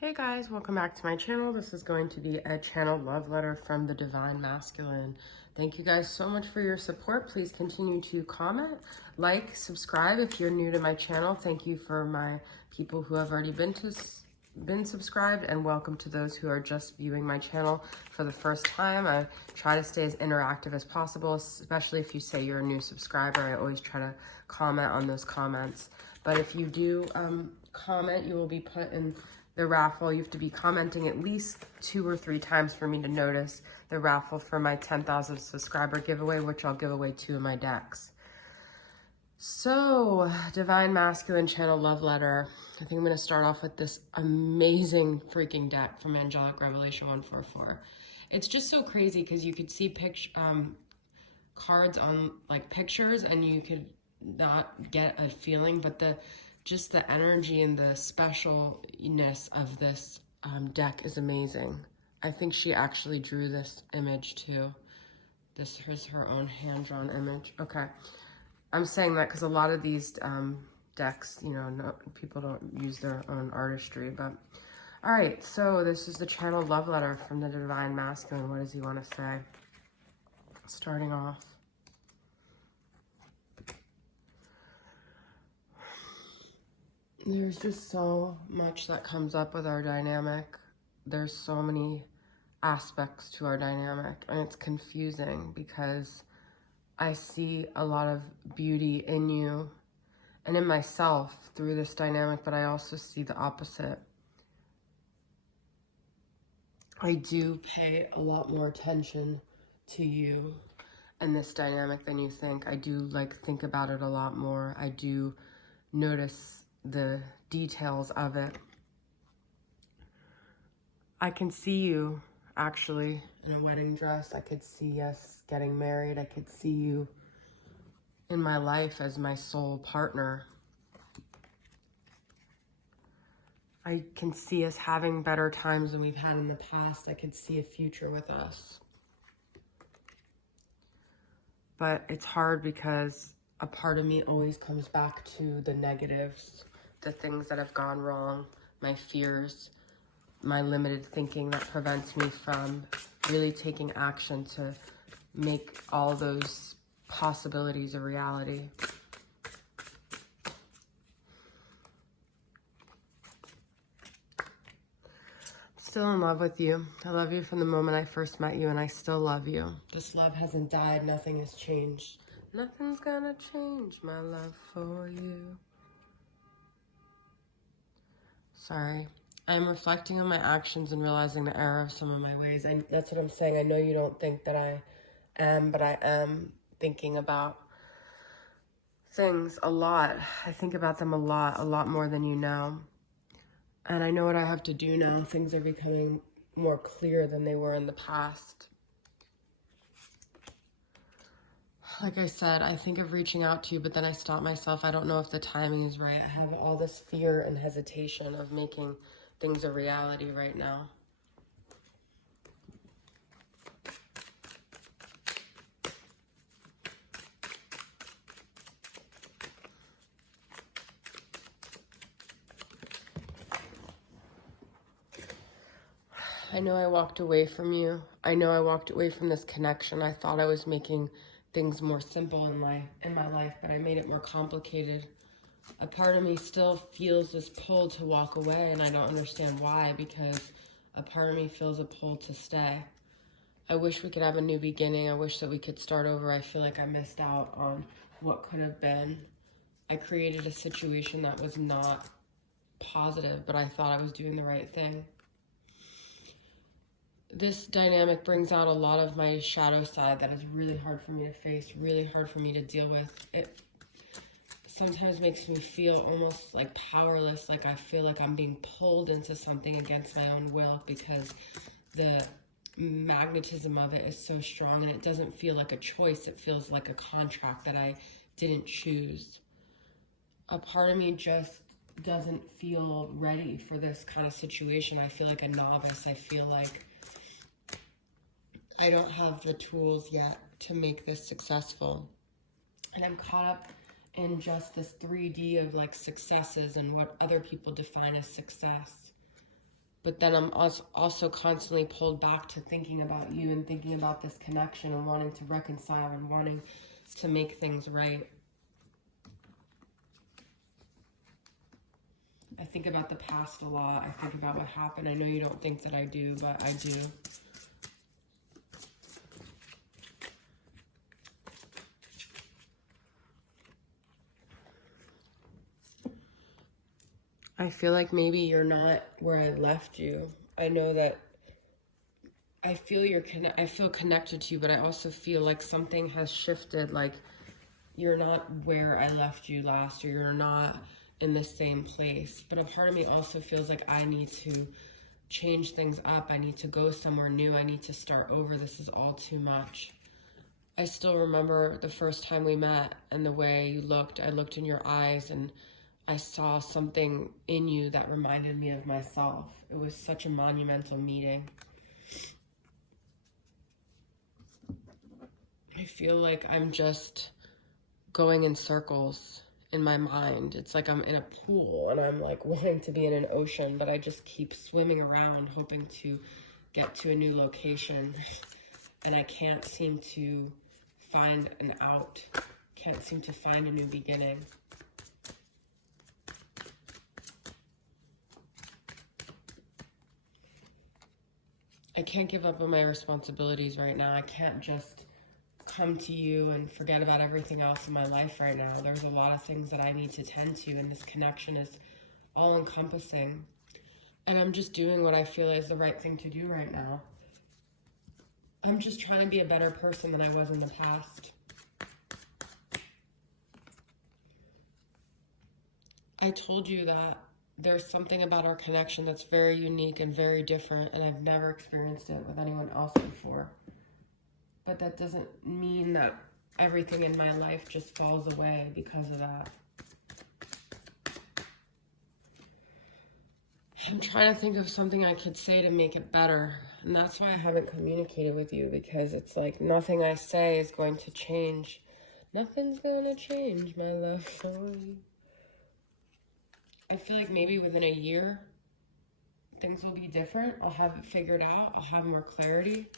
Hey guys, welcome back to my channel. This is going to be a channel love letter from the Divine Masculine. Thank you guys so much for your support. Please continue to comment, like, subscribe if you're new to my channel. Thank you for my people who have already been subscribed, and welcome to those who are just viewing my channel for the first time. I try to stay as interactive as possible, especially if you say you're a new subscriber. I always try to comment on those comments. But if you do comment, you will be put in the raffle. You have to be commenting at least 2 or 3 times for me to notice the raffle for my 10,000 subscriber giveaway, which I'll give away 2 of my decks. So, Divine Masculine channel love letter. I think I'm going to start off with this amazing freaking deck from Angelic Revelation 144. It's just so crazy because you could see cards on like pictures and you could not get a feeling, but just the energy and the specialness of this deck is amazing. I think she actually drew this image too. This is her own hand-drawn image. Okay. I'm saying that because a lot of these decks, you know, people don't use their own artistry, but all right. So this is the channel love letter from the Divine Masculine. What does he want to say? Starting off. There's just so much that comes up with our dynamic. There's so many aspects to our dynamic, and it's confusing because I see a lot of beauty in you and in myself through this dynamic, but I also see the opposite. I do pay a lot more attention to you and this dynamic than you think. I do think about it a lot more. I do notice the details of it. I can see you actually in a wedding dress. I could see us getting married. I could see you in my life as my soul partner. I can see us having better times than we've had in the past. I could see a future with us. But it's hard because a part of me always comes back to the negatives, the things that have gone wrong, my fears, my limited thinking that prevents me from really taking action to make all those possibilities a reality. Still in love with you. I love you from the moment I first met you, and I still love you. This love hasn't died. Nothing has changed. Nothing's gonna change my love for you. Sorry. I'm reflecting on my actions and realizing the error of some of my ways. And that's what I'm saying. I know you don't think that I am, but I am thinking about things a lot. I think about them a lot more than you know. And I know what I have to do now. Things are becoming more clear than they were in the past. Like I said, I think of reaching out to you, but then I stop myself. I don't know if the timing is right. I have all this fear and hesitation of making things a reality right now. I know I walked away from you. I know I walked away from this connection. I thought I was making things more simple in my life, but I made it more complicated. A part of me still feels this pull to walk away, and I don't understand why, because a part of me feels a pull to stay. I wish we could have a new beginning. I wish that we could start over. I feel like I missed out on what could have been. I created a situation that was not positive, but I thought I was doing the right thing. This dynamic brings out a lot of my shadow side that is really hard for me to face, really hard for me to deal with. It sometimes makes me feel almost like powerless, like I feel like I'm being pulled into something against my own will because the magnetism of it is so strong, and it doesn't feel like a choice. It feels like a contract that I didn't choose. A part of me just doesn't feel ready for this kind of situation. I feel like a novice. I feel like I don't have the tools yet to make this successful. And I'm caught up in just this 3D of successes and what other people define as success. But then I'm also constantly pulled back to thinking about you and thinking about this connection and wanting to reconcile and wanting to make things right. I think about the past a lot. I think about what happened. I know you don't think that I do, but I do. I feel like maybe you're not where I left you. I know that I feel I feel connected to you, but I also feel like something has shifted. Like you're not where I left you last, or you're not in the same place. But a part of me also feels like I need to change things up. I need to go somewhere new. I need to start over. This is all too much. I still remember the first time we met and the way you looked. I looked in your eyes and I saw something in you that reminded me of myself. It was such a monumental meeting. I feel like I'm just going in circles in my mind. It's like I'm in a pool and I'm like wanting to be in an ocean, but I just keep swimming around hoping to get to a new location. And I can't seem to find an out. Can't seem to find a new beginning. I can't give up on my responsibilities right now. I can't just come to you and forget about everything else in my life right now. There's a lot of things that I need to tend to, and this connection is all encompassing. And I'm just doing what I feel is the right thing to do right now. I'm just trying to be a better person than I was in the past. I told you that there's something about our connection that's very unique and very different, and I've never experienced it with anyone else before. But that doesn't mean that everything in my life just falls away because of that. I'm trying to think of something I could say to make it better. And that's why I haven't communicated with you, because it's like nothing I say is going to change. Nothing's gonna change my love for you. I feel like maybe within a year, things will be different. I'll have it figured out. I'll have more clarity.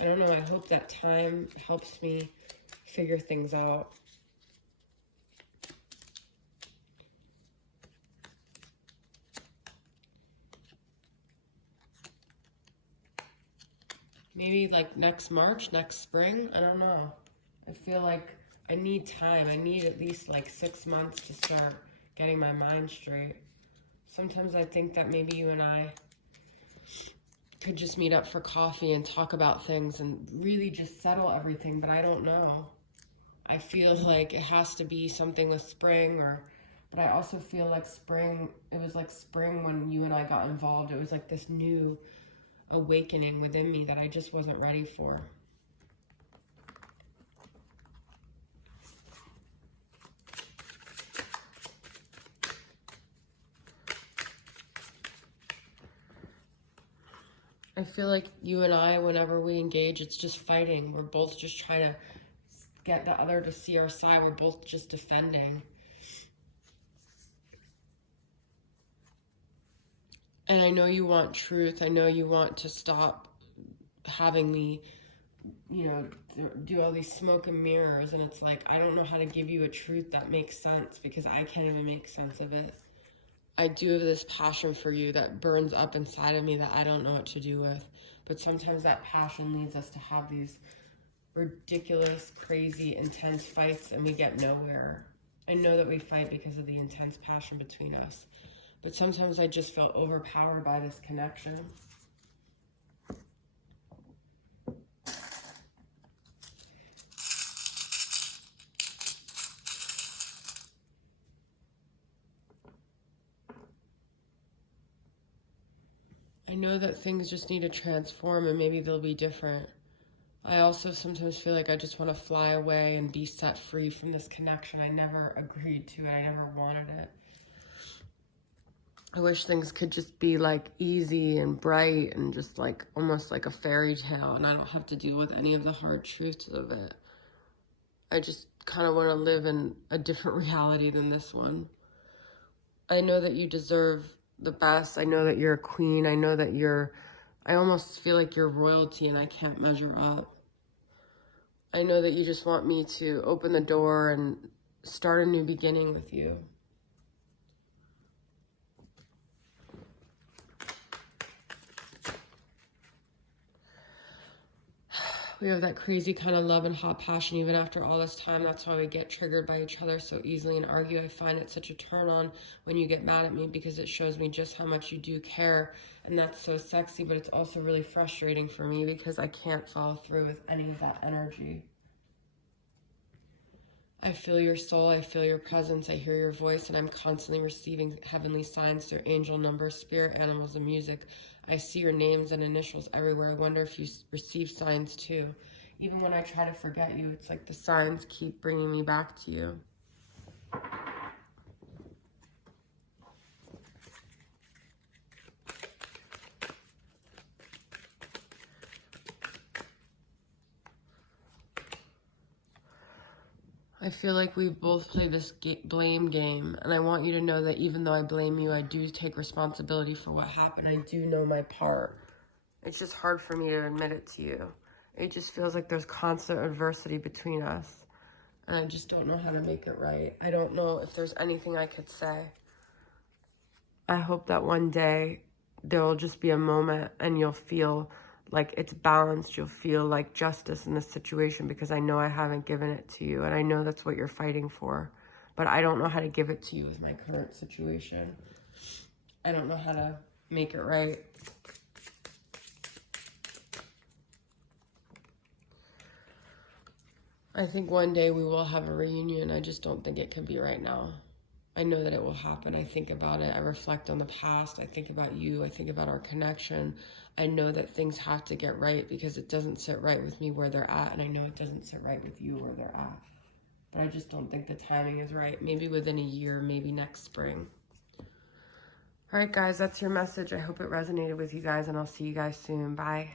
I don't know. I hope that time helps me figure things out. Maybe like next March, next spring. I don't know. I feel like I need time. I need at least like 6 months to start getting my mind straight. Sometimes I think that maybe you and I could just meet up for coffee and talk about things and really just settle everything, but I don't know. I feel like it has to be something with spring, but I also feel like spring, it was like spring when you and I got involved. It was like this new awakening within me that I just wasn't ready for. I feel like you and I, whenever we engage, it's just fighting. We're both just trying to get the other to see our side. We're both just defending. And I know you want truth. I know you want to stop having me, do all these smoke and mirrors. And it's like, I don't know how to give you a truth that makes sense because I can't even make sense of it. I do have this passion for you that burns up inside of me that I don't know what to do with. But sometimes that passion leads us to have these ridiculous, crazy, intense fights and we get nowhere. I know that we fight because of the intense passion between us. But sometimes I just felt overpowered by this connection. I know that things just need to transform and maybe they'll be different. I also sometimes feel like I just want to fly away and be set free from this connection. I never agreed to it. I never wanted it. I wish things could just be like easy and bright and just like almost like a fairy tale and I don't have to deal with any of the hard truths of it. I just kind of want to live in a different reality than this one. I know that you deserve the best. I know that you're a queen. I know that I almost feel like you're royalty and I can't measure up. I know that you just want me to open the door and start a new beginning with you. We have that crazy kind of love and hot passion even after all this time. That's why we get triggered by each other so easily and argue. I find it such a turn on when you get mad at me because it shows me just how much you do care. And that's so sexy, but it's also really frustrating for me because I can't follow through with any of that energy. I feel your soul, I feel your presence, I hear your voice, and I'm constantly receiving heavenly signs through angel numbers, spirit animals, and music. I see your names and initials everywhere. I wonder if you receive signs too. Even when I try to forget you, it's like the signs keep bringing me back to you. I feel like we both play this blame game, and I want you to know that even though I blame you, I do take responsibility for what happened. I do know my part. It's just hard for me to admit it to you. It just feels like there's constant adversity between us, and I just don't know how to make it right. I don't know if there's anything I could say. I hope that one day there will just be a moment and you'll feel like it's balanced. You'll feel like justice in this situation because I know I haven't given it to you and I know that's what you're fighting for. But I don't know how to give it to you with my current situation. I don't know how to make it right. I think one day we will have a reunion. I just don't think it can be right now. I know that it will happen. I think about it. I reflect on the past. I think about you. I think about our connection. I know that things have to get right because it doesn't sit right with me where they're at. And I know it doesn't sit right with you where they're at. But I just don't think the timing is right. Maybe within a year, maybe next spring. All right, guys, that's your message. I hope it resonated with you guys, and I'll see you guys soon. Bye.